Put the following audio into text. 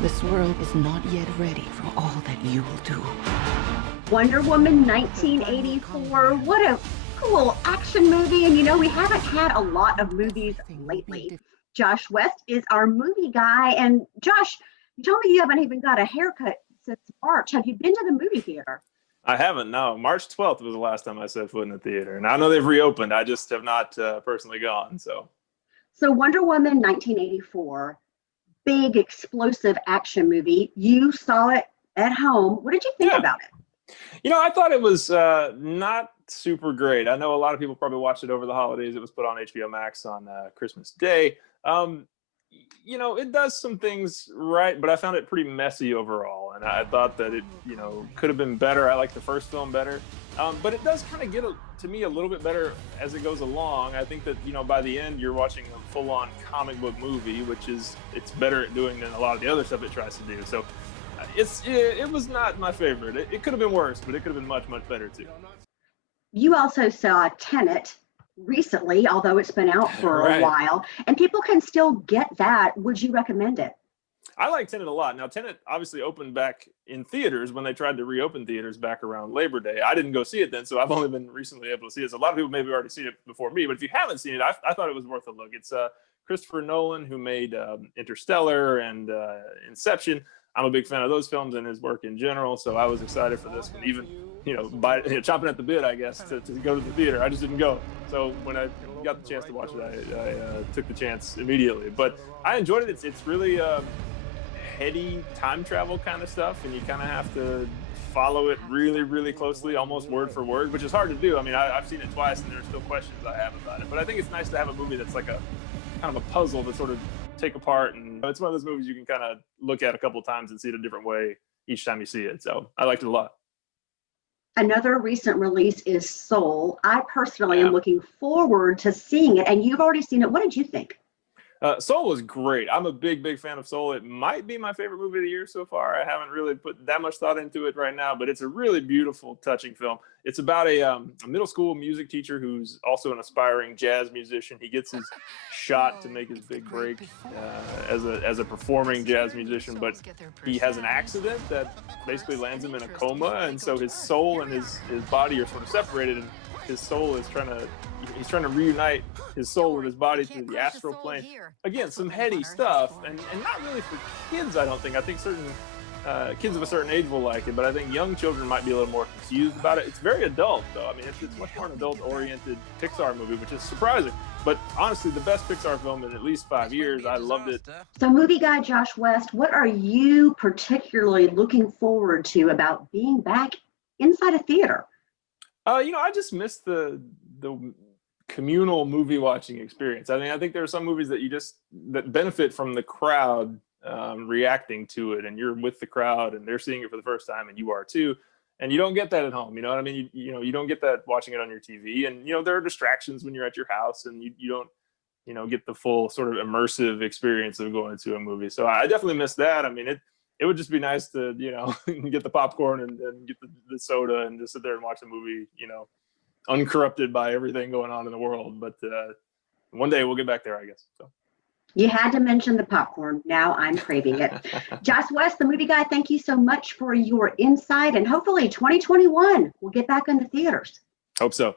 This world is not yet ready for all that you will do. Wonder Woman 1984. What a cool action movie. And you know, we haven't had a lot of movies lately. Josh West is our movie guy. And Josh, you told me you haven't even got a haircut since March. Have you been to the movie theater? I haven't, no. March 12th was the last time I set foot in the theater. And I know they've reopened. I just have not personally gone, so. So Wonder Woman 1984, big explosive action movie. You saw it at home. What did you think about it? You know, I thought it was not super great. I know a lot of people probably watched it over the holidays. It was put on HBO Max on Christmas Day. You know, it does some things right, but I found it pretty messy overall. And I thought that it, you know, could have been better. I like the first film better. But it does kind of get, to me, a little bit better as it goes along. I think that, you know, by the end, you're watching a full-on comic book movie, which is, it's better at doing than a lot of the other stuff it tries to do. So it was not my favorite. It could have been worse, but it could have been much, much better too. You also saw Tenet recently, although it's been out for a while, and people can still get that. Would you recommend it? I like Tenet a lot. Now, Tenet obviously opened back in theaters when they tried to reopen theaters back around Labor Day. I didn't go see it then, so I've only been recently able to see it. So a lot of people maybe already seen it before me, but if you haven't seen it, I thought it was worth a look. It's Christopher Nolan, who made Interstellar and Inception. I'm a big fan of those films and his work in general, so I was excited for this one, even, you know, chomping at the bit, I guess, to go to the theater. I just didn't go. So when I got the chance to watch it, I took the chance immediately. But I enjoyed it. It's really heady time travel kind of stuff, and you kind of have to follow it really, really closely, almost word for word, which is hard to do. I mean, I've seen it twice, and there's still questions I have about it. But I think it's nice to have a movie that's like a kind of a puzzle to sort of take apart, and it's one of those movies you can kind of look at a couple of times and see it a different way each time you see it. So I liked it a lot. Another recent release is Soul. I personally am looking forward to seeing it, and you've already seen it. What did you think? Soul was great. I'm a big, big fan of Soul. It might be my favorite movie of the year so far. I haven't really put that much thought into it right now, but it's a really beautiful, touching film. It's about a middle school music teacher who's also an aspiring jazz musician. He gets his shot to make his big break as a performing jazz musician, but he has an accident that basically lands him in a coma, and so his soul and his body are sort of separated, and his soul is he's trying to reunite his soul with his body through the astral plane. Again, some heady stuff, and not really for kids, I don't think. I think certain kids of a certain age will like it, but I think young children might be a little more confused about it. It's very adult, though. I mean, it's much more an adult-oriented Pixar movie, which is surprising. But honestly, the best Pixar film in at least 5 years. I loved it. So movie guy Josh West, what are you particularly looking forward to about being back inside a theater? You know, I just miss the communal movie watching experience. I mean, I think there are some movies that benefit from the crowd reacting to it, and you're with the crowd and they're seeing it for the first time and you are too, and you don't get that at home. You know what I mean? You don't get that watching it on your TV, and you know there are distractions when you're at your house, and you don't get the full sort of immersive experience of going to a movie. So I definitely miss that. I mean, it would just be nice to, you know, get the popcorn and get the soda and just sit there and watch the movie, you know, uncorrupted by everything going on in the world. But one day we'll get back there, I guess. So. You had to mention the popcorn. Now I'm craving it. Josh West, the movie guy, thank you so much for your insight, and hopefully 2021 we'll get back in the theaters. Hope so.